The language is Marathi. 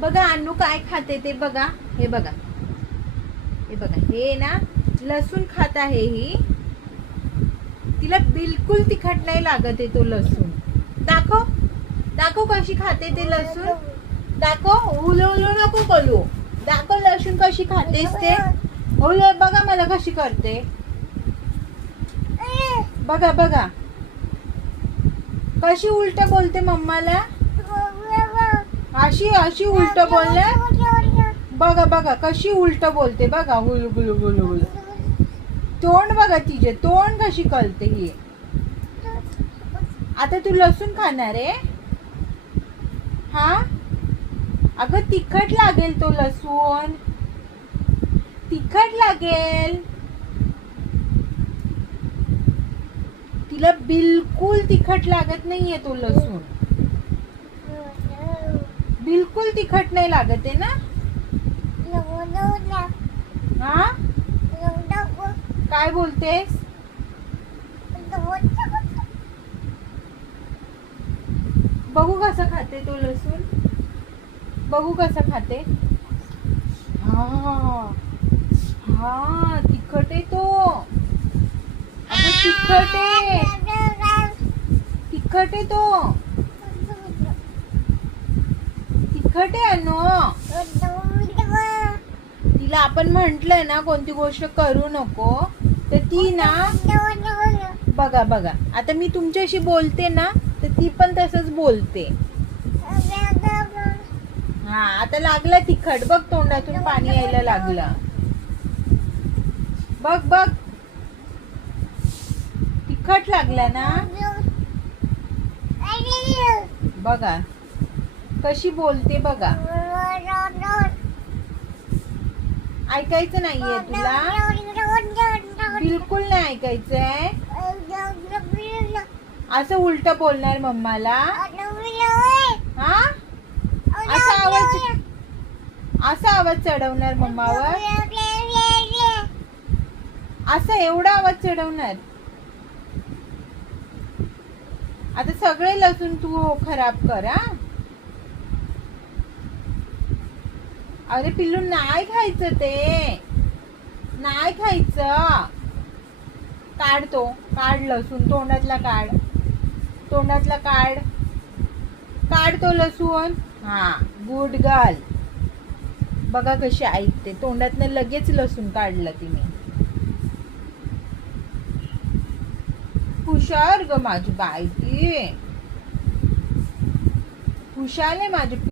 बघा अन्नू काय खाते ते बघा. हे बघा, हे बघा, हे ना लसूण खात आहे ही. तिला बिलकुल तिखट नाही लागत आहे तो लसूण. दाखव, दाखव कशी खाते ते लसूण. दाखव, उलो उलो नको बोलू. दाखव लसूण कशी खातेस ते. उलो बघा मला कशी करते. बघा बघा कशी उलट बोलते मम्माला. अशी अशी उलट बोलले. बघा बघा कशी उलट बोलते बघा. हुलू गुलू गुलू गुलू. तोंड बघा तिचे तोंड कशी कळते ही. आता तू लसूण खाणार आहे. हा अगं तिखट लागेल तो लसूण. तिखट लागेल. तिला बिलकुल तिखट लागत नाहीये तो लसूण. बिलकुल तिखट नाही लागत आहे ना. हा काय बोलतेस. बघू कसं खाते तो लसूण. बघू कसं खाते. हा हा तिखट आहे तो. अगं तिखट आहे. तिखट आहे तो. तिखट आहे अनु. तिला आपण म्हंटलंय ना कोणती गोष्ट करू नको तर ती ना. बघा बघा आता मी तुमच्याशी बोलते ना तर ती पण तसंच बोलते. हा आता लागला तिखट. बघ तोंडातून पाणी यायला लागलं. बघ बघ तिखट लागला ना. बघा कशी बोलते बघा. ऐकायचं नाहीये तुला. बिलकुल नाही ऐकायचंय. असं उलट बोलणार मम्माला. हा असा आवाज चढवणार मम्मावर. असं एवढा आवाज चढवणार. आता सगळे लसूण तू खराब कर. हा अरे पिल्लू नाही खायचं ते. नाही खायचं. काढ तो. काढ लसूण तोंडातला काढ. तोंडातला काढ. काढ तो लसूण. हा गुड गर्ल. बघा कशी ऐकते. तोंडातनं लगेच लसूण काढलं तिने. हुशार ग माझी बाई ती. हुशार आहे माझी.